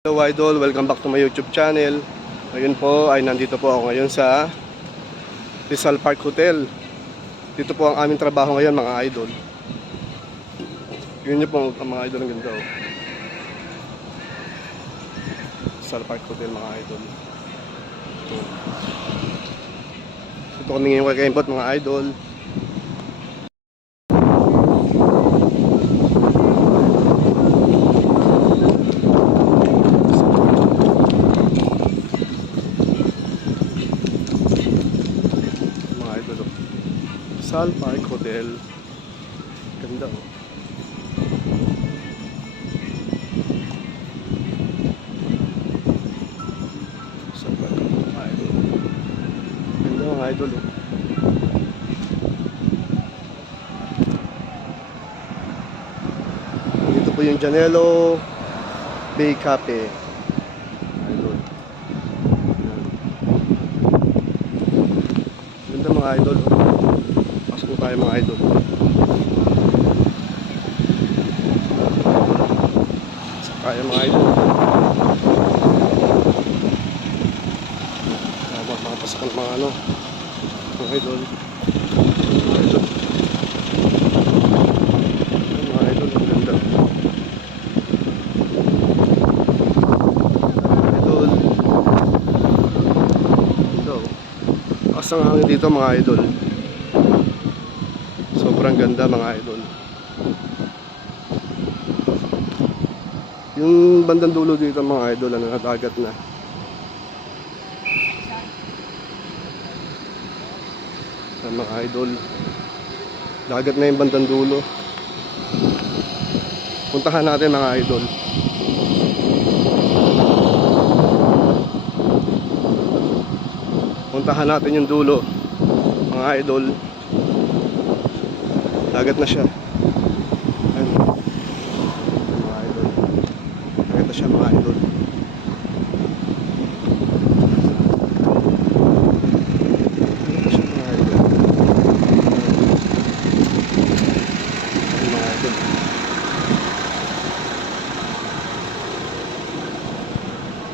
Hello idol, welcome back to my YouTube channel. Ngayon po ay nandito po ako ngayon sa Rizal Park Hotel. Dito po ang aming trabaho ngayon mga idol. Yun nyo po ang mga idol ng ganda oh. Rizal Park Hotel mga idol. Ito kami ngayon kay-import mga idol. Rizal Park Hotel. Ganda oh. Rizal Park Hotel mga idol. Ganda mga idol oh. Dito po yung Janelo Bay Cafe. Idol. Ganda mga idol oh. Pasok tayo mga idol. Kaya mga idol. Makapasok ng mga mga idol. Mga idol. Mga idol, ang ganda. Idol. Ganda oh. Asang hangin dito mga idol. Sobrang ganda mga idol. Yung bandang dulo dito mga idol, nadagat na. Mga idol, dagat na yung bandang dulo. Puntahan natin mga idol. Puntahan natin yung dulo mga idol. Dagat na siya. Ayun. Mga idol. Dagat na siya mga idol. Dagat na siya mga idol. Ayun, mga idol.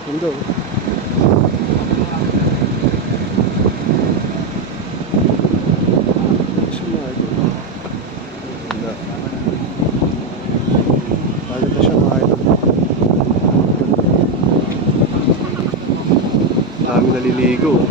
Ganda oh. Dami naliligo.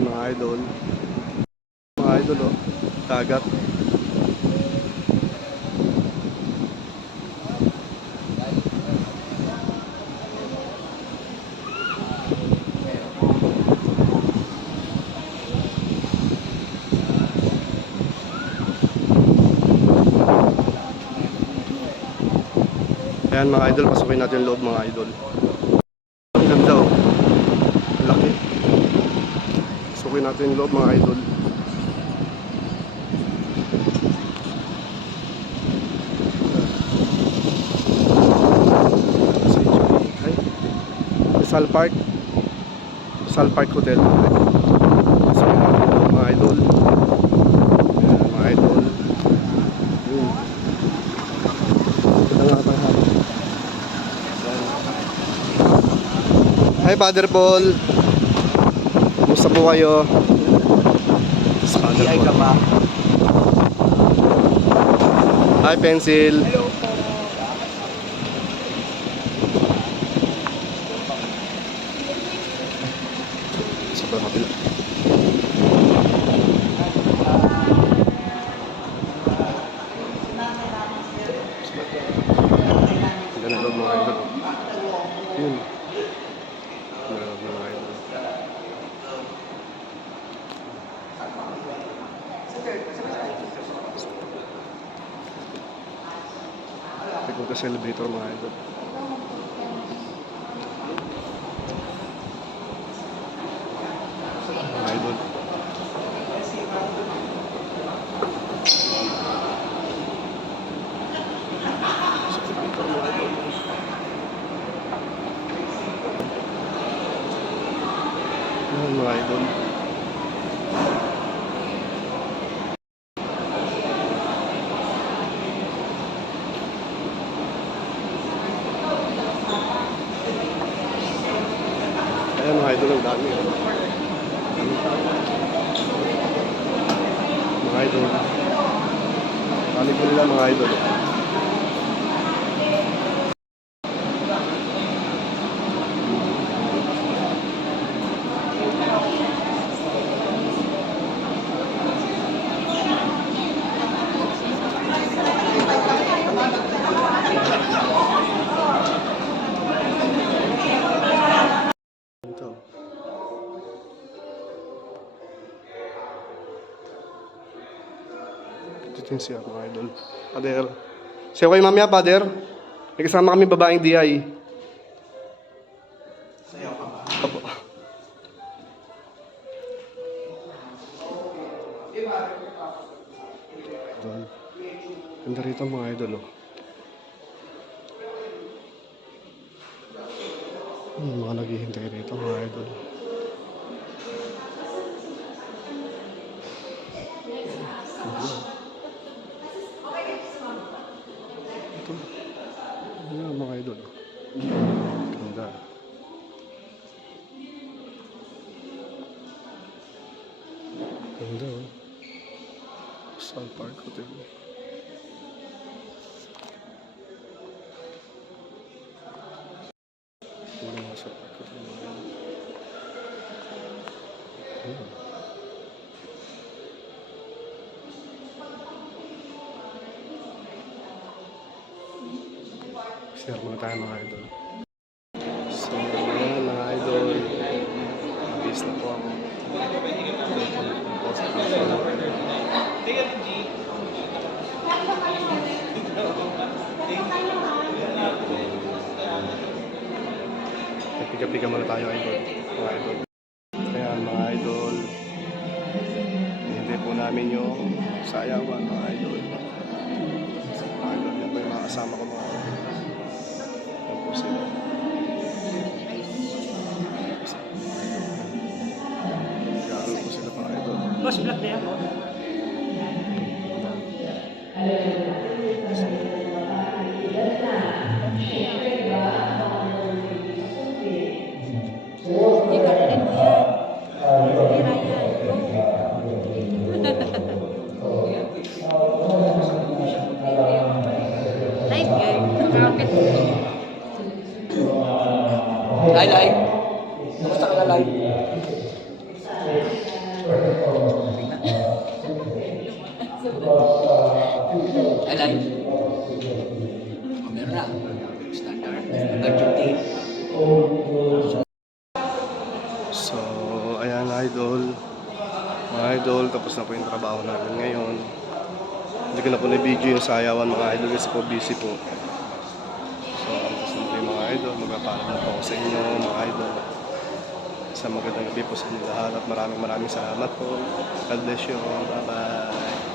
Mga idol. Mga idol oh. Dagat. Ayan mga idol, pasukin natin yung loob mga idol. Ang ganda oh. Laki. Pasukin natin yung loob mga idol. Rizal Park Hotel. Pasukin natin yung loob mga idol. Ayan mga idol. Yun. Hi Father Paul. Kumusta po kayo? Ay ka ba? Hi Pencil. Hello po. Sa kapila. Ganda loob mga idol. Yun. Ganda loob mga idol. Ito sa elevator mga idol. idol. Ayan mga idol. Ayan mga idol, ang dami. Mga idol. Dami po nila mga idol. Ito. Ito din siya mga idol. Pader. Sayo kayo mamaya, Pader. May kasama kami babaeng DI. Sayo ka ba? Opo. Idol. Ganda rito mga idol. Oh. Mga naghihintay rito mga idol. Ito. Ayan mga idol. Ganda. Ganda oh. Sun Park Hotel. Mga Sun Park Hotel. Ayan. Share muna tayo mga idol. So, ayan mga idol. Mabis na po ako. Pika-pika muna tayo idol. Mga idol. Ayan mga idol. Hintay po namin yung sayawan mga idol. Mga idol, yan po yung mga kasama ko mga idol. Yan po sila. Garo po sila mga idol. Boss, black na yan, boss. Ikarin mo yan. Tira yan. Live girl. Kapit. Lai. Kamusta ka na, Lai? Lai. Meron na. Standard. Gadget. So, ayan idol. Mga idol, tapos na po yung trabaho namin ngayon. Hindi ko na po na-video yung sayawan mga idol kasi po busy po. So, tapos na po yung mga idol. Magpapaalam na po ako sa inyo mga idol. Sa magandang gabi po sa inyo lahat at maraming salamat po. God bless you. Bye-bye.